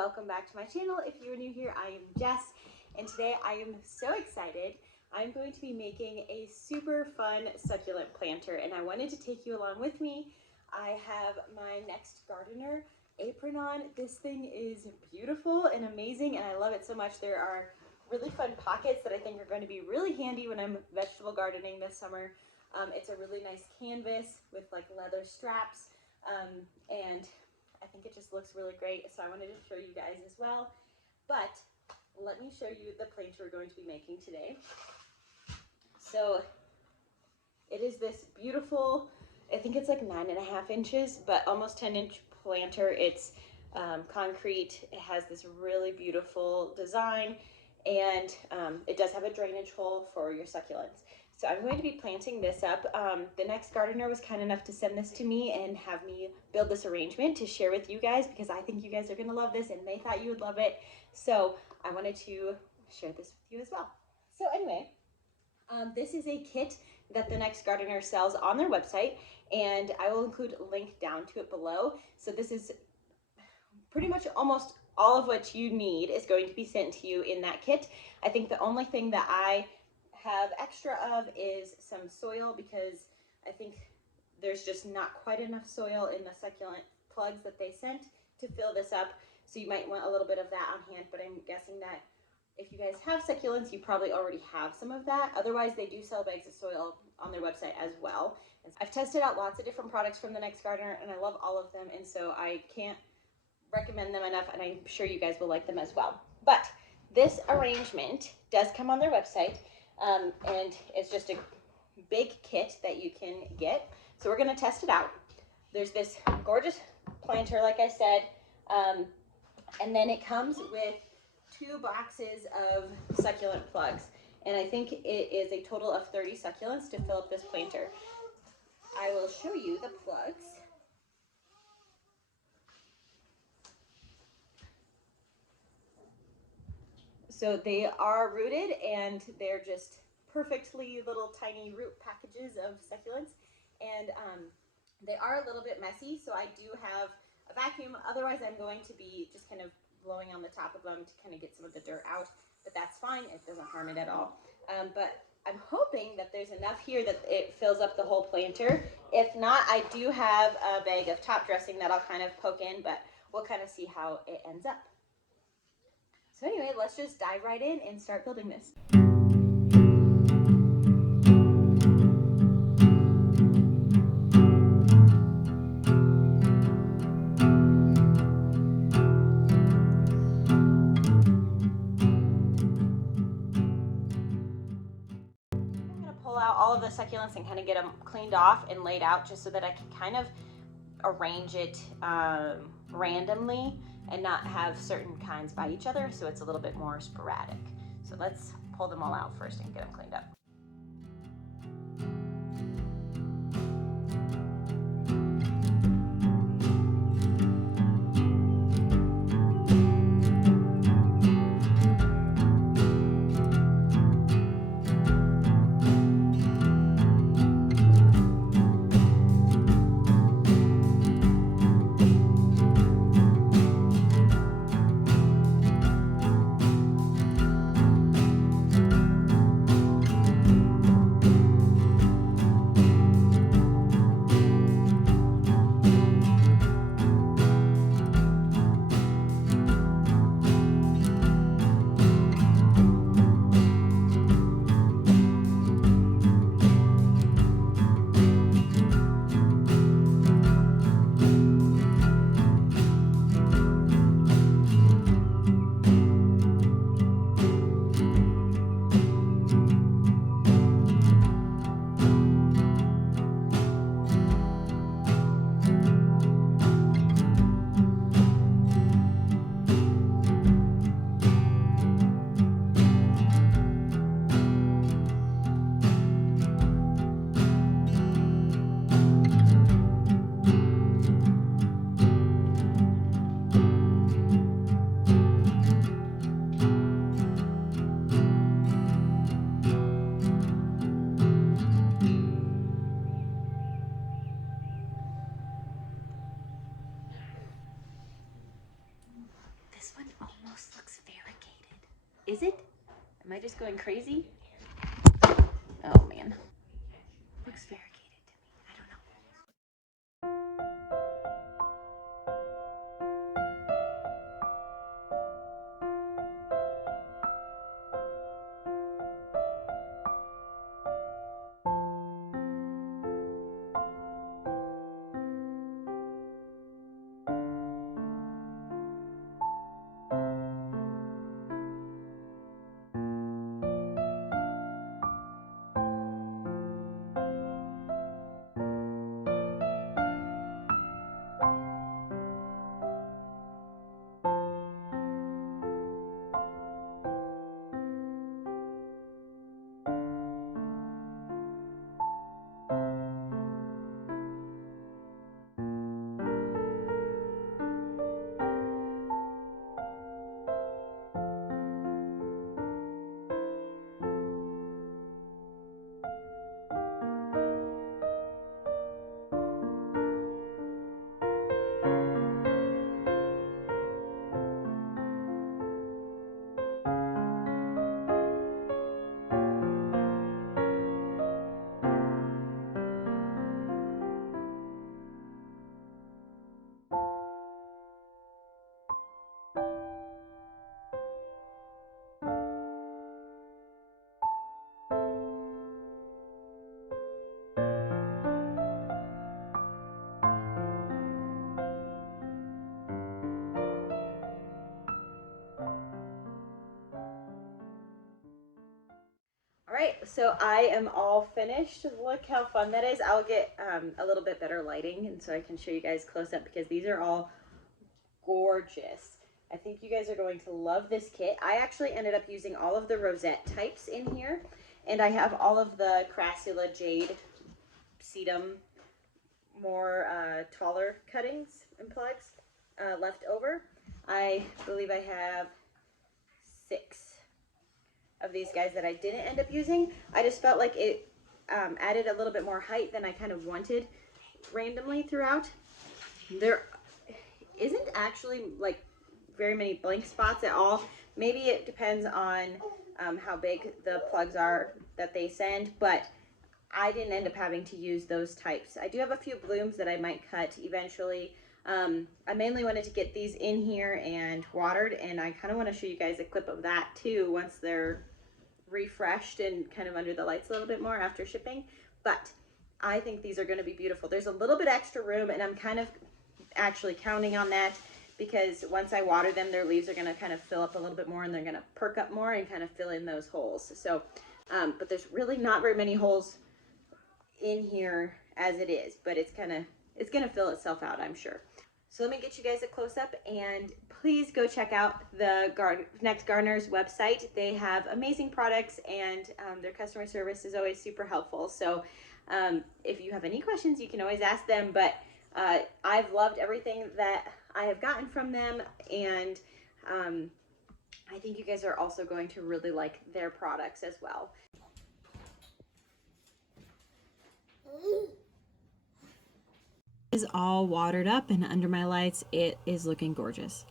welcome back to my channel. If you're new here, I am Jess, and today I am so excited. I'm going to be making a super fun succulent planter, and I wanted to take you along with me. I have my Next Gardener apron on. This thing is beautiful and amazing, and I love it so much. There are really fun pockets that I think are going to be really handy when I'm vegetable gardening this summer. It's a really nice canvas with like leather straps, and I think it just looks really great, so I wanted to show you guys as well. But let me show you the planter we're going to be making today. So it is this beautiful, I think it's like 9.5 inches, but almost 10-inch planter. It's concrete. It has this really beautiful design, and it does have a drainage hole for your succulents. So I'm going to be planting this up. The Next Gardener was kind enough to send this to me and have me build this arrangement to share with you guys, because I think you guys are going to love this and they thought you would love it. So I wanted to share this with you as well. So anyway, this is a kit that the Next Gardener sells on their website, and I will include a link down to it below. So this is pretty much almost all of what you need is going to be sent to you in that kit. I think the only thing that I have extra of is some soil, because I think there's just not quite enough soil in the succulent plugs that they sent to fill this up. So you might want a little bit of that on hand, but I'm guessing that if you guys have succulents, you probably already have some of that. Otherwise, they do sell bags of soil on their website as well. I've tested out lots of different products from the Next Gardener, and I love all of them, and so I can't recommend them enough, and I'm sure you guys will like them as well. But this arrangement does come on their website, and it's just a big kit that you can get. So we're going to test it out. There's this gorgeous planter, like I said, and then it comes with 2 boxes of succulent plugs, and I think it is a total of 30 succulents to fill up this planter. I will show you the plugs. So they are rooted, and they're just perfectly little tiny root packages of succulents, and they are a little bit messy, so I do have a vacuum. Otherwise, I'm going to be just kind of blowing on the top of them to kind of get some of the dirt out, but that's fine. It doesn't harm it at all. But I'm hoping that there's enough here that it fills up the whole planter. If not, I do have a bag of top dressing that I'll kind of poke in, but we'll kind of see how it ends up. So anyway, let's just dive right in and start building this. All of the succulents and kind of get them cleaned off and laid out, just so that I can kind of arrange it randomly and not have certain kinds by each other, so it's a little bit more sporadic. So let's pull them all out first and get them cleaned up. Is it? Am I just going crazy? Oh man. Looks variegated to me. I don't know. All right, so I am all finished. Look how fun that is. I'll get a little bit better lighting and so I can show you guys close up because these are all gorgeous. I think you guys are going to love this kit. I actually ended up using all of the rosette types in here, and I have all of the Crassula Jade Sedum more taller cuttings and plugs left over. I believe I have 6 of these guys that I didn't end up using. I just felt like it added a little bit more height than I kind of wanted randomly throughout. There isn't actually like very many blank spots at all. Maybe it depends on how big the plugs are that they send, but I didn't end up having to use those types. I do have a few blooms that I might cut eventually. I mainly wanted to get these in here and watered, and I kind of want to show you guys a clip of that too once they're refreshed and kind of under the lights a little bit more after shipping. But I think these are going to be beautiful. There's a little bit extra room, and I'm kind of actually counting on that because once I water them, their leaves are going to kind of fill up a little bit more and they're going to perk up more and kind of fill in those holes. So, but there's really not very many holes in here as it is, but it's going to fill itself out, I'm sure. So let me get you guys a close-up, and please go check out the Next Gardener's website. They have amazing products, and their customer service is always super helpful. So if you have any questions, you can always ask them, but I've loved everything that I have gotten from them, and I think you guys are also going to really like their products as well. Is all watered up and under my lights, it is looking gorgeous.